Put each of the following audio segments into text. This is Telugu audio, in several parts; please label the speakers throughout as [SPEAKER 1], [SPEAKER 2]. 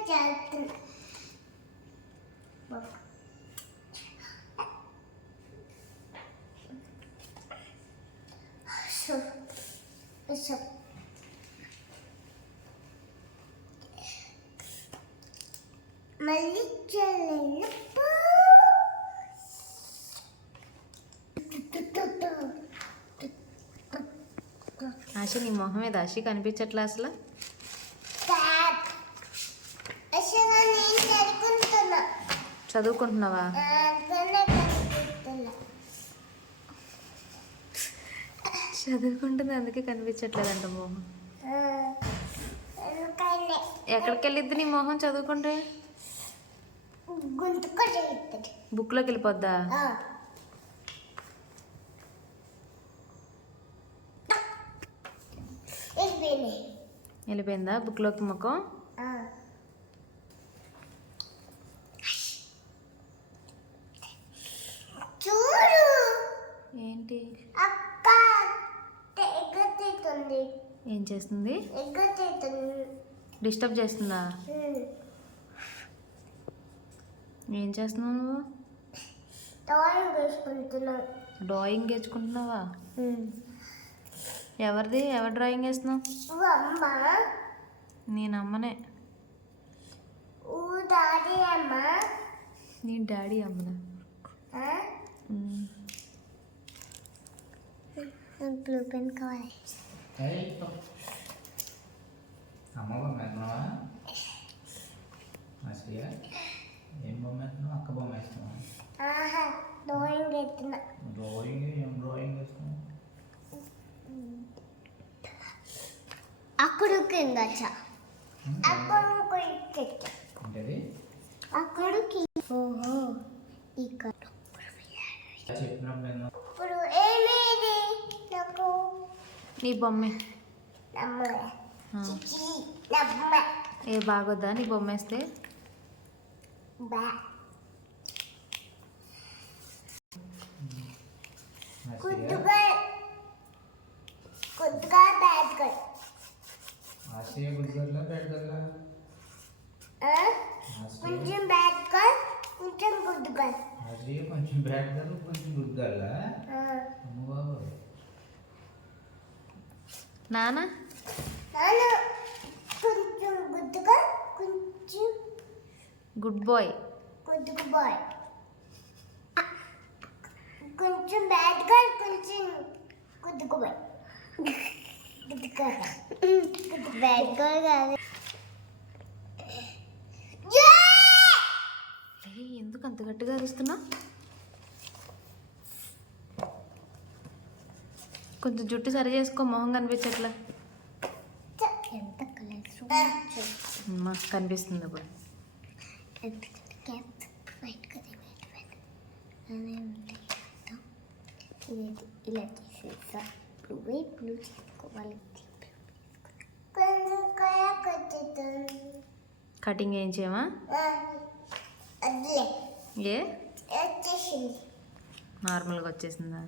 [SPEAKER 1] చేస్తున్నా. మళ్ళీ
[SPEAKER 2] ఆశ నీ మొహం మీద ఆశ కనిపించట్లే అసలు. చదువుకుంటున్నావా? చదువుకుంటుంది అందుకే కనిపించట్లేదంట మొహం. ఎక్కడికి వెళ్ళిద్ది నీ మొహం చదువుకుంటే? బుక్లోకి వెళ్ళిపోద్దా? వెళ్ళిపోయిందా బుక్లోకి ముఖం?
[SPEAKER 1] చూడు
[SPEAKER 2] ఏంటి
[SPEAKER 1] అక్క ఎగ్గొత్తుంది.
[SPEAKER 2] ఏం చేస్తుంది?
[SPEAKER 1] ఎగ్గొత్తుంది.
[SPEAKER 2] డిస్టర్బ్ చేస్తుందా? ఏం చేస్తున్నావు నువ్వు?
[SPEAKER 1] డ్రాయింగ్ వేసుకుంటున్నావు.
[SPEAKER 2] డ్రాయింగ్ వేసుకుంటున్నావా? ఎవరిది? ఎవరు డ్రాయింగ్ వేస్తున్నావు?
[SPEAKER 1] అమ్మ.
[SPEAKER 2] నేను అమ్మనే.
[SPEAKER 1] డాడీ అమ్మ.
[SPEAKER 2] నీ డాడీ అమ్మనా?
[SPEAKER 1] బ్లూ పెన్ కావాలి.
[SPEAKER 3] అమ్మ బొమ్మ వేస్తున్నావా? ఏం బొమ్మ వేస్తున్నావు? అక్క బొమ్మ వేస్తున్నావా?
[SPEAKER 1] డ్రాయింగ్ వేస్తున్నా.
[SPEAKER 3] డ్రాయింగ్ ఏం డ్రాయింగ్ వేస్తున్నావు?
[SPEAKER 1] అక్కడికి వచ్చా. అక్కడికి
[SPEAKER 3] ఏంటది?
[SPEAKER 1] అక్కడికి. ఓహో ఇక్కడ
[SPEAKER 3] చెప్పినప్పుడు
[SPEAKER 1] ఇప్పుడు ఏమేది నాకు?
[SPEAKER 2] నీ బొమ్మే.
[SPEAKER 1] నమ్మ
[SPEAKER 2] ఏ బాగోద్దా నీ బొమ్మ వేస్తే?
[SPEAKER 1] కొద్దిగా కొద్దిగా బ్యాడ్ గర్ల్.
[SPEAKER 3] ఆసియా గుడ్ గర్లా బ్యాడ్ గర్లా?
[SPEAKER 1] కొంచెం బ్యాడ్ గర్ల్, కొంచెం గుడ్ గర్ల్.
[SPEAKER 3] ఆసియా కొంచెం బ్యాడ్ గర్ల్, కొంచెం గుడ్ గర్లా? అమ్మ బాబు.
[SPEAKER 2] నాన్న
[SPEAKER 1] కొంచెం గుడ్ గర్ల్, కొంచెం
[SPEAKER 2] గుడ్ బాయ్.
[SPEAKER 1] Good boy. కొంచెం బ్యాడ్ గర్ల్, కొంచెం good boy. Good girl. Bad girl కాదు.
[SPEAKER 2] ఎందుకు అంత గట్టిగా అరుస్తున్నా? కొంచెం జుట్టు సరి చేసుకో, మొహం కనిపించట్లా.
[SPEAKER 1] ఎంత కలర్స్
[SPEAKER 2] అమ్మా కనిపిస్తుంది ఇప్పుడు.
[SPEAKER 1] ఇలా చేసేసా. బ్లూ చేసుకోవాలి.
[SPEAKER 2] కటింగ్ ఏం చేయమా? ఏ
[SPEAKER 1] వచ్చేసింది.
[SPEAKER 2] నార్మల్గా వచ్చేసిందా?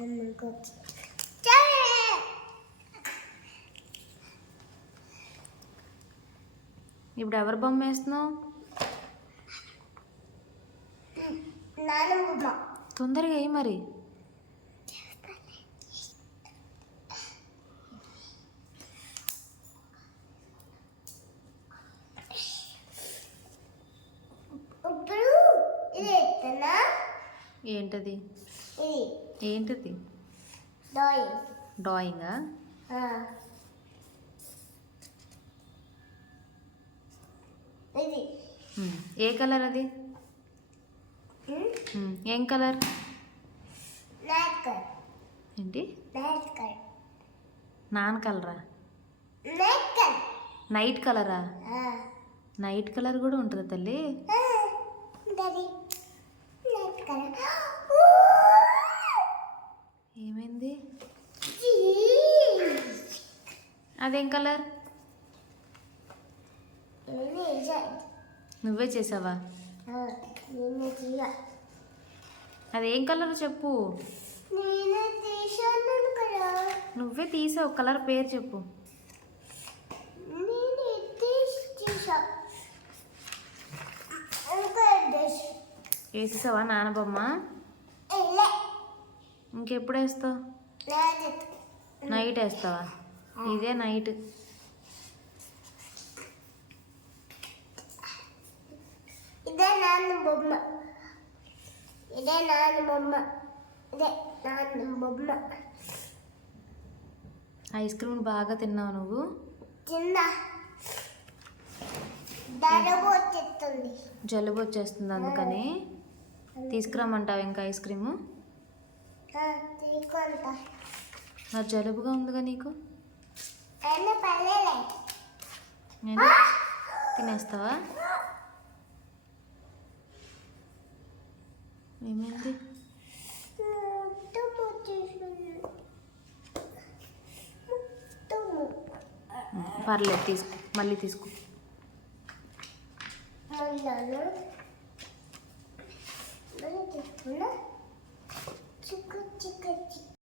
[SPEAKER 2] ఇప్పుడు ఎవరు బొమ్మ వేస్తున్నావు?
[SPEAKER 1] నానమ్మ.
[SPEAKER 2] తొందరగా అయ్యి మరి.
[SPEAKER 1] ఇప్పుడు ఇది ఎత్తనా?
[SPEAKER 2] ఏంటది?
[SPEAKER 1] ఇది
[SPEAKER 2] ఏంటది?
[SPEAKER 1] డ్రాయింగ్.
[SPEAKER 2] డ్రాయింగా?
[SPEAKER 1] ఇది
[SPEAKER 2] ఏ కలర్ అది? ఏం కలర్?
[SPEAKER 1] Night colour.
[SPEAKER 2] ఏంటి?
[SPEAKER 1] Night colour.
[SPEAKER 2] నాన్ కలరా?
[SPEAKER 1] Night colour.
[SPEAKER 2] నైట్ కలరా? నైట్ కలర్ కూడా ఉంటుందా తల్లి?
[SPEAKER 1] Daddy night colour.
[SPEAKER 2] ఏమైంది? అదేం కలర్? నువ్వే చేసావా? అదేం కలర్ చెప్పు. నువ్వే తీసావు, కలర్ పేరు చెప్పు. వేసేసావా నానబొమ్మ?
[SPEAKER 1] ఇలా
[SPEAKER 2] ఇంకెప్పుడు వేస్తావు?
[SPEAKER 1] లేదు.
[SPEAKER 2] నైట్ వేస్తావా? ఇదే నైట్.
[SPEAKER 1] ఇదే నాన్న బొమ్మ. ఇదే నాన్న బొమ్మ. ఇదే నాన్న బొమ్మ.
[SPEAKER 2] ఐస్ క్రీమ్ బాగా తిన్నావు నువ్వు.
[SPEAKER 1] చిన్న దరబు వచ్చేస్తుంది.
[SPEAKER 2] జలుబు వచ్చేస్తుంది అందుకని. తీసుకురమ్మంటావు ఇంకా ఐస్ క్రీము?
[SPEAKER 1] తీసుకుంటా.
[SPEAKER 2] మరి జలుబుగా ఉందిగా నీకు.
[SPEAKER 1] అయినా పర్లేలే.
[SPEAKER 2] నేను తినేస్తావా? ఏమైంది? పర్లేదు తీసుకో, మళ్ళీ తీసుకో.
[SPEAKER 1] మళ్ళీ తీసుకున్నా. చిక్కు చిక్కు చిక్కు.